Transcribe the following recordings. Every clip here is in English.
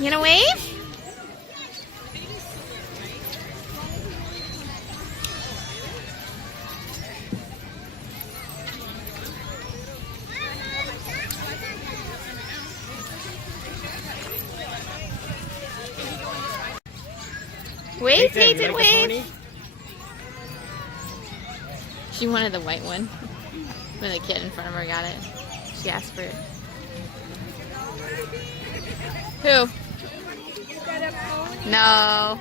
You gonna wave? Wave, Peyton, wave! She wanted the white one when the kid in front of her got it. She asked for it. Who? No.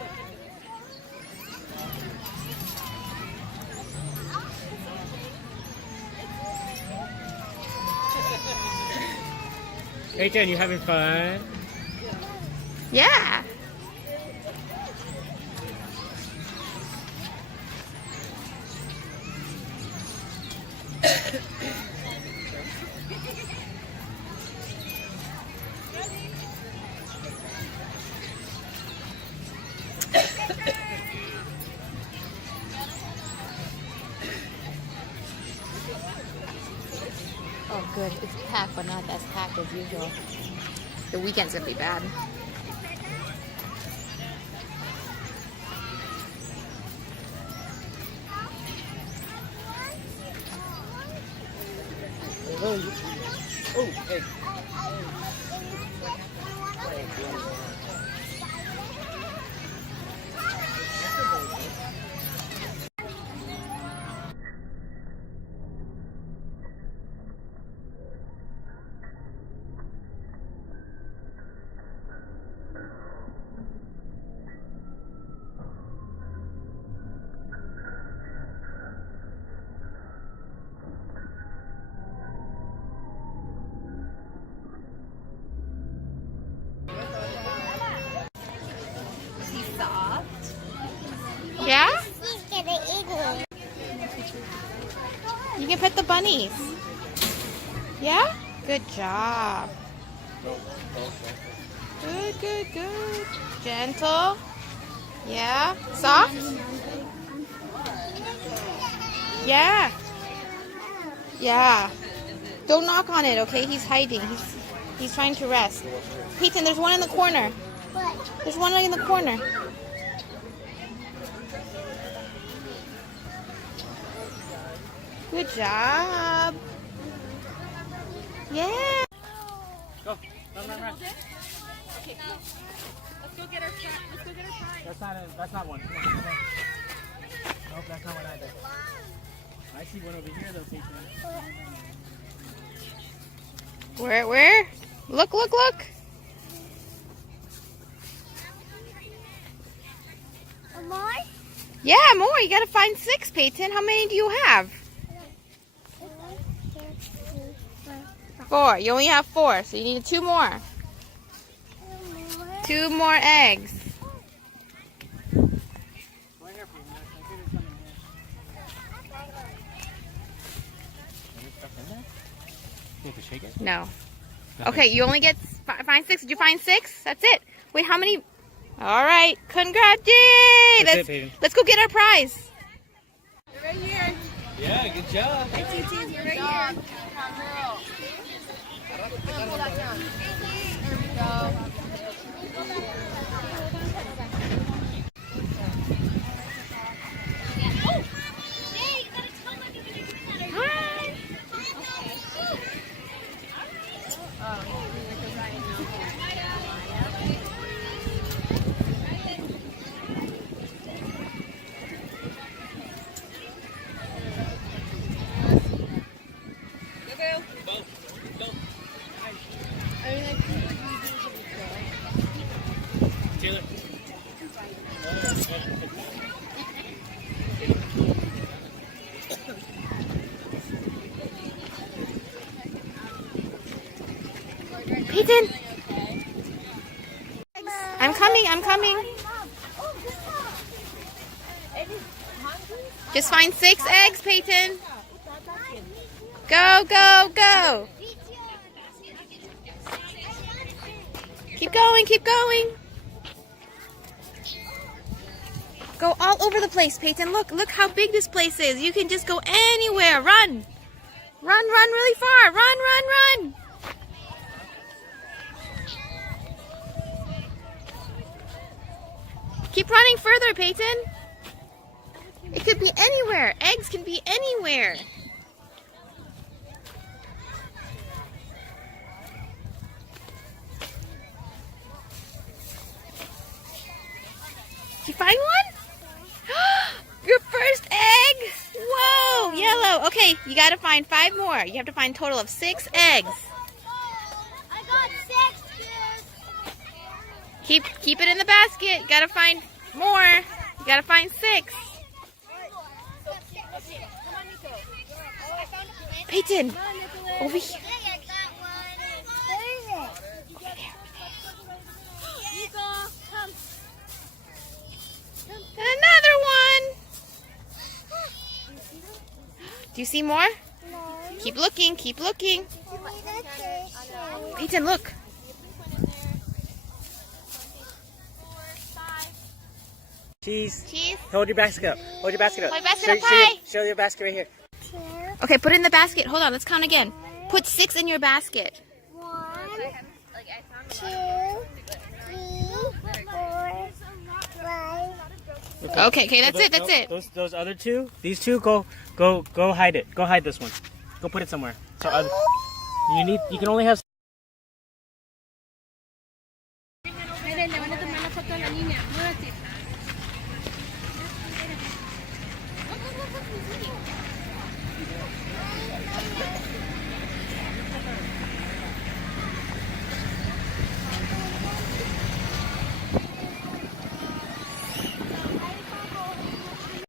Hey Jen, you having fun? Yeah. Oh, good. It's packed, but not as packed as usual. The weekend's gonna be bad. Oh, hey. Yeah? You can pet the bunnies. Yeah? Good job. Good, good, good. Gentle. Yeah? Soft? Yeah. Yeah. Don't knock on it, okay? He's hiding. He's trying to rest. Peyton, there's one in the corner. There's one in the corner. Good job. Yeah. Go. Run. Okay, let's go get our prize. That's not one. Come on. Nope, that's not one either. I see one over here though, Peyton. Where? Look. More? Yeah, more. You gotta find 6, Peyton. How many do you have? 4. You only have 4, so you need 2 more. 2 more eggs. No. Okay, you only get find 6. Did you find 6? That's it. Wait, how many? All right. Congrats! Yay! Let's go get our prize. You're right here. Yeah, good job. You're right here. There we go. Taylor. Peyton. I'm coming. Just find 6 eggs, Peyton. Go. Keep going. Go all over the place, Peyton. Look how big this place is. You can just go anywhere. Run. Run really far. Run. Keep running further, Peyton. It could be anywhere. Eggs can be anywhere. Did you find one? Your first egg! Whoa, yellow. Okay, you gotta find 5 more. You have to find a total of 6 eggs. I got 6, kids. Keep it in the basket. You gotta find more. You gotta find 6. Peyton, over here. I got one. Where is it? Over there. Nico, come. And another one. Do you see more? No. Keep looking. Peyton, look. Cheese. Hold your basket up. Hold your basket up. Hold your basket up Show- high. Show your basket right here. 2, Okay, put it in the basket. Hold on, let's count again. Put 6 in your basket. 1, 2, 3, 4, 5. Okay, that's it. Those other 2, these 2, go hide it. Go hide this one. Go put it somewhere. So you can only have